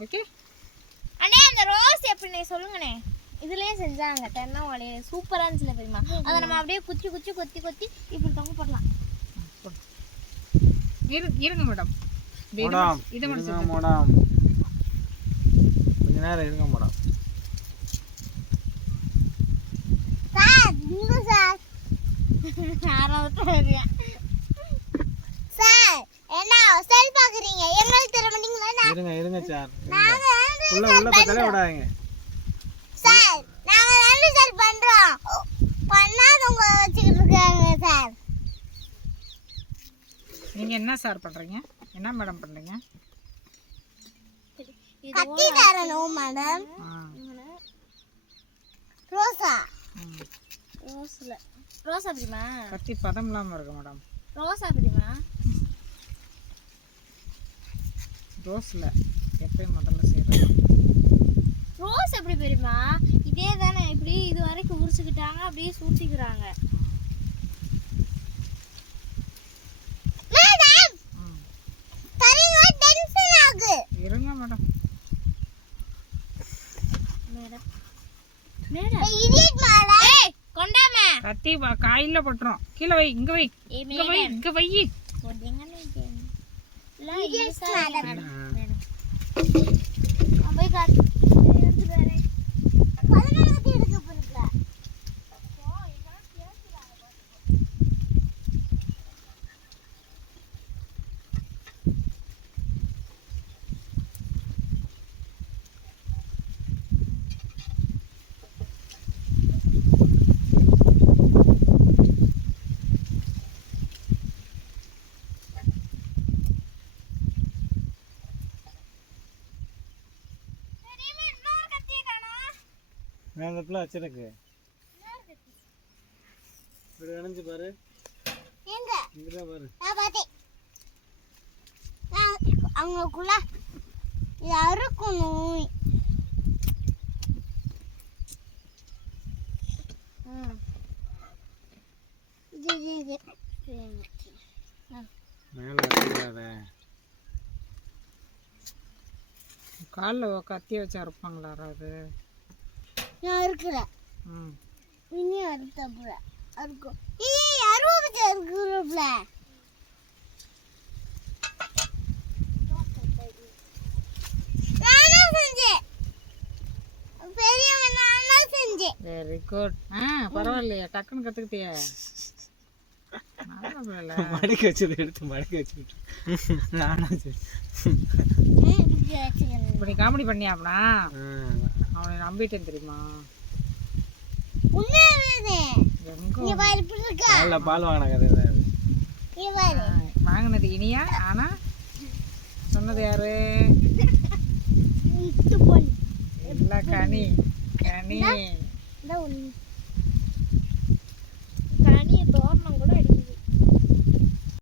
Okay? அண்ணே அந்த rose எப்படிண்ணே? சொல்லுங்கண்ணே. இதுலயே செஞ்சாங்க. தென்னை சூப்பரா இருந்துச்சுல தெரியுமா? அதை நம்ம அப்படியே குச்சி குச்சி கொத்தி கொத்தி இப்படி தொங்க போடலாம். இரு இருங்க மேடம் மேடம் இதை மட்டும் மேடம் கொஞ்ச நேரம் இருங்க மேடம் சார் இங்க சார். சார் என்ன செல் பாக்குறீங்க எங்களுக்கு தர மாட்டீங்களா இருங்க இருங்க சார். உள்ள உள்ள போய் தலை விடாதீங்க. சார் நாங்க ரெண்டு சார் பண்றோம். பண்ணாதவங்க வச்சுக்கிட்டு இருக்காங்க சார். நீங்க என்ன சார் பண்றீங்க? என்ன மேடம் பண்றீங்க? கத்தி தரணும் மேடம். ஆ, ரோசா. ரோஸ்ல. ரோசா தெரியுமா கத்தி பதம் இல்லாம இருக்கு மேடம். ரோசா தெரியுமா ரோஸ்ல எப்பயும் முதல்ல செய்யறது ரோஸ் எப்படி தெரியுமா? இதே தானே இப்படி இது வரைக்கும் உரிச்சுக்கிட்டாங்க அப்படியே சூட்டிக்கிறாங்க. இருங்க மேடம். கத்தி காயில பட்டுரும் கீழே வை இங்க வை. இங்க வை இங்க வை. લા மேங்கத்துல வச்சிருக்கு. இப்படி அணைஞ்சு பாரு. இங்கதான் பாரு. நான் நான் அவங்களுக்குள்ள இது அறுக்கணும். காலில் கத்தியை வச்சு அறுப்பாங்களா யாராவது நான் இருக்கிறேன். இனி அறுத்தப்புல அறுக்கும் ஏய் அறுபது செஞ்சேன். வெரி குட் ஆ பரவாயில்லையே. டக்குன்னு பிள்ளை மடிக்க வச்சது எடுத்து மடிக்க வச்சுக்கிட்டு. நானும் இப்படி காமெடி பண்ணியாப்னா? ஆ. அவனை நம்பிட்டேன் தெரியுமா? பால்ல பால் வாங்கின கதை வாங்கினது இனியா? ஆனா? சொன்னது யாரு? இட்டு போன் இல்ல கனி. கனி.